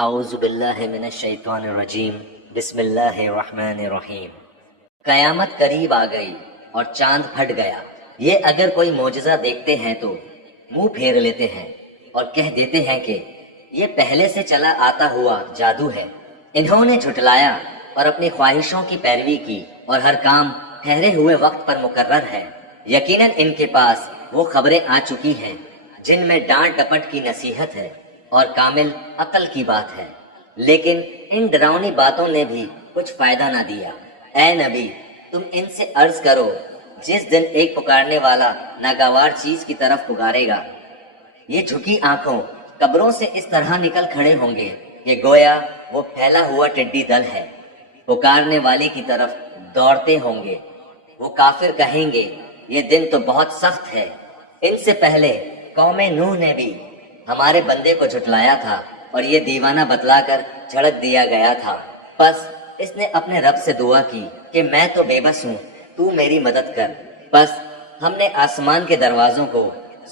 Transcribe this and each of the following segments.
اعوذ باللہ من الشیطان الرجیم بسم اللہ الرحمن الرحیم۔ قیامت قریب آ گئی اور چاند پھٹ گیا، یہ اگر کوئی معجزہ دیکھتے ہیں تو منہ پھیر لیتے ہیں اور کہہ دیتے ہیں کہ یہ پہلے سے چلا آتا ہوا جادو ہے۔ انہوں نے جھٹلایا اور اپنی خواہشوں کی پیروی کی اور ہر کام ٹھہرے ہوئے وقت پر مقرر ہے۔ یقیناً ان کے پاس وہ خبریں آ چکی ہیں جن میں ڈانٹ ڈپٹ کی نصیحت ہے اور کامل عقل کی بات ہے، لیکن ان ڈراؤنی باتوں نے بھی کچھ فائدہ نہ دیا۔ اے نبی، تم ان سے عرض کرو جس دن ایک پکارنے والا ناگوار چیز کی طرف پکارے گا، یہ جھکی آنکھوں قبروں سے اس طرح نکل کھڑے ہوں گے کہ گویا وہ پھیلا ہوا ٹڈی دل ہے۔ پکارنے والے کی طرف دوڑتے ہوں گے۔ وہ کافر کہیں گے یہ دن تو بہت سخت ہے۔ ان سے پہلے قوم نوح نے بھی ہمارے بندے کو جھٹلایا تھا اور یہ دیوانہ بتلا کر جھڑک دیا گیا تھا۔ پس اس نے اپنے رب سے دعا کی کہ میں تو بے بس ہوں، تو میری مدد کر۔ پس ہم نے آسمان کے دروازوں کو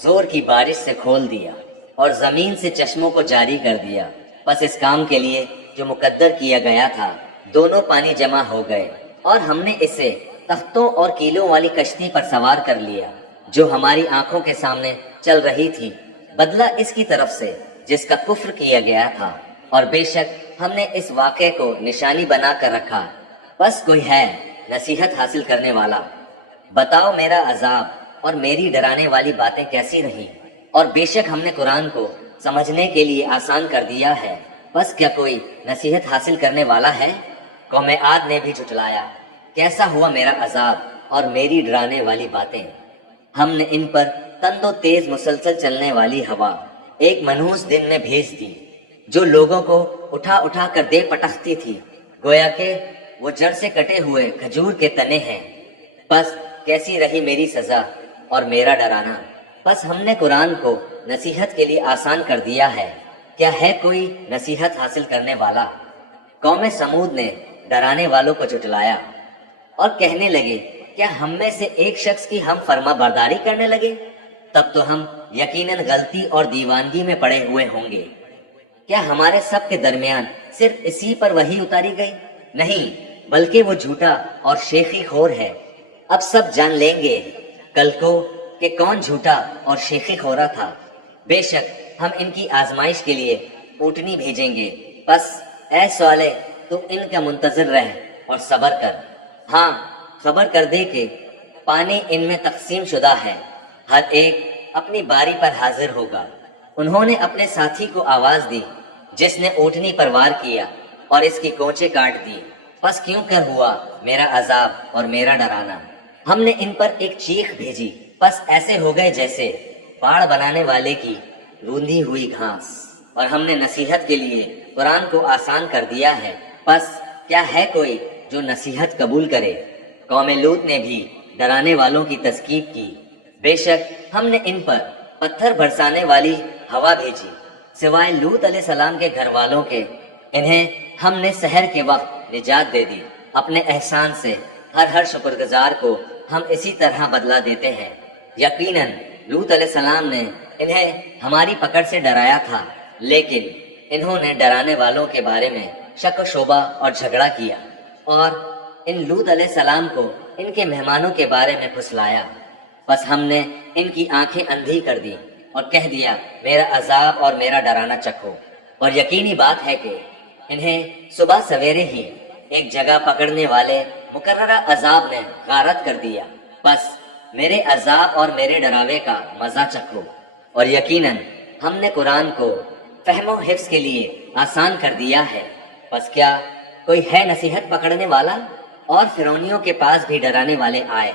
زور کی بارش سے کھول دیا اور زمین سے چشموں کو جاری کر دیا۔ پس اس کام کے لیے جو مقدر کیا گیا تھا دونوں پانی جمع ہو گئے، اور ہم نے اسے تختوں اور کیلوں والی کشتی پر سوار کر لیا جو ہماری آنکھوں کے سامنے چل رہی تھی، بدلہ اس کی طرف سے جس کا کفر کیا گیا تھا، اور بے شک ہم نے اس واقعے کو نشانی بنا کر رکھا۔ بس کوئی ہے نصیحت حاصل کرنے والا؟ بتاؤ میرا عذاب اور میری ڈرانے والی باتیں کیسی رہی؟ اور بے شک ہم نے قرآن کو سمجھنے کے لیے آسان کر دیا ہے، بس کیا کوئی نصیحت حاصل کرنے والا ہے؟ قوم عاد نے بھی جھٹلایا، کیسا ہوا میرا عذاب اور میری ڈرانے والی باتیں؟ ہم نے ان پر تند و تیز مسلسل چلنے والی ہوا ایک منحوس دن میں بھیج دی جو لوگوں کو اٹھا اٹھا کر دے پٹختی تھی، گویا کہ وہ جڑ سے کٹے ہوئے کھجور کے تنے ہیں۔ پس کیسی رہی میری سزا اور میرا ڈرانا؟ پس ہم نے قرآن کو نصیحت کے لیے آسان کر دیا ہے، کیا ہے کوئی نصیحت حاصل کرنے والا؟ قوم سمود نے ڈرانے والوں کو جھٹلایا اور کہنے لگے کیا ہم میں سے ایک شخص کی ہم فرما برداری کرنے لگے؟ تب تو ہم یقیناً غلطی اور دیوانگی میں پڑے ہوئے ہوں گے۔ کیا ہمارے سب کے درمیان صرف اسی پر وحی اتاری گئی؟ نہیں، بلکہ وہ جھوٹا اور شیخی خور ہے۔ اب سب جان لیں گے کل کو کہ کون جھوٹا اور شیخی خورا تھا۔ بے شک ہم ان کی آزمائش کے لیے اونٹنی بھیجیں گے، پس اے صالح تو ان کا منتظر رہ اور صبر کر۔ ہاں، خبر کر دے کہ پانی ان میں تقسیم شدہ ہے، ہر ایک اپنی باری پر حاضر ہوگا۔ انہوں نے اپنے ساتھی کو آواز دی جس نے اونٹنی پر وار کیا اور اس کی کونچیں کاٹ دی، پس کیوں کر ہوا میرا عذاب اور میرا ڈرانا؟ ہم نے ان پر ایک چیخ بھیجی، پس ایسے ہو گئے جیسے پاڑ بنانے والے کی روندھی ہوئی گھاس، اور ہم نے نصیحت کے لیے قرآن کو آسان کر دیا ہے، پس کیا ہے کوئی جو نصیحت قبول کرے؟ قوم لوط نے بھی ڈرانے والوں کی تذکیب کی، بے شک ہم نے ان پر پتھر برسانے والی ہوا بھیجی، سوائے لوط علیہ السلام کے گھر والوں کے، انہیں ہم نے سحر کے وقت نجات دے دی۔ اپنے احسان سے ہر شکر گزار کو ہم اسی طرح بدلہ دیتے ہیں۔ یقیناً لوط علیہ السلام نے انہیں ہماری پکڑ سے ڈرایا تھا، لیکن انہوں نے ڈرانے والوں کے بارے میں شک و شبہ اور جھگڑا کیا، اور ان لوط علیہ السلام کو ان کے مہمانوں کے بارے میں پھسلایا۔ بس ہم نے ان کی آنکھیں اندھی کر دی اور کہہ دیا میرا عذاب اور میرا ڈرانا چکھو، اور یقینی بات ہے کہ انہیں صبح سویرے ہی ایک جگہ پکڑنے والے مقررہ عذاب نے غارت کر دیا۔ بس میرے عذاب اور میرے ڈراوے کا مزہ چکھو۔ اور یقیناً ہم نے قرآن کو فہم و حفظ کے لیے آسان کر دیا ہے، بس کیا کوئی ہے نصیحت پکڑنے والا؟ اور فرعونیوں کے پاس بھی ڈرانے والے آئے،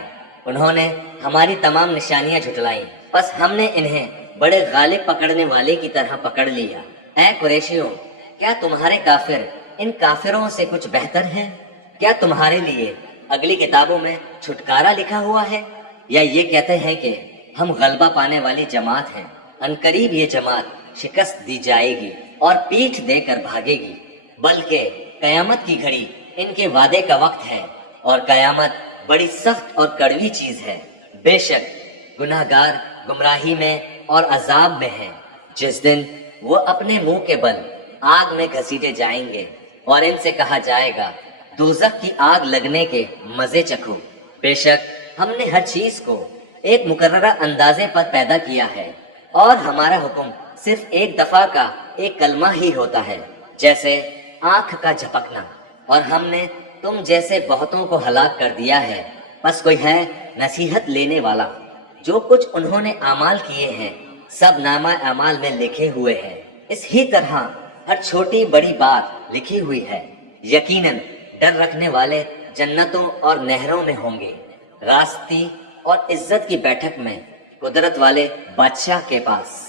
انہوں نے ہماری تمام نشانیاں جھٹلائیں، بس ہم نے انہیں بڑے غالب پکڑنے والے کی طرح پکڑ لیا۔ اے قریشیوں، کیا تمہارے کافر ان کافروں سے کچھ بہتر ہیں؟ کیا تمہارے لیے اگلی کتابوں میں چھٹکارا لکھا ہوا ہے، یا یہ کہتے ہیں کہ ہم غلبہ پانے والی جماعت ہیں؟ عنقریب یہ جماعت شکست دی جائے گی اور پیٹھ دے کر بھاگے گی، بلکہ قیامت کی گھڑی ان کے وعدے کا وقت ہے، اور قیامت بڑی سخت اور کڑوی چیز ہے۔ بے شک گناہگار گمراہی میں اور عذاب میں ہیں، جس دن وہ اپنے منہ کے بل آگ میں گھسیٹے جائیں گے اور ان سے کہا جائے گا دوزخ کی آگ لگنے کے مزے چکھو۔ بے شک ہم نے ہر چیز کو ایک مقررہ اندازے پر پیدا کیا ہے اور ہمارا حکم صرف ایک دفعہ کا ایک کلمہ ہی ہوتا ہے، جیسے آنکھ کا جھپکنا، اور ہم نے تم جیسے بہتوں کو ہلاک کر دیا ہے، بس کوئی ہے نصیحت لینے والا؟ جو کچھ انہوں نے اعمال کیے ہیں سب نامہ اعمال میں لکھے ہوئے ہیں، اس ہی طرح ہر چھوٹی بڑی بات لکھی ہوئی ہے۔ یقیناً ڈر رکھنے والے جنتوں اور نہروں میں ہوں گے، راستی اور عزت کی بیٹھک میں قدرت والے بادشاہ کے پاس۔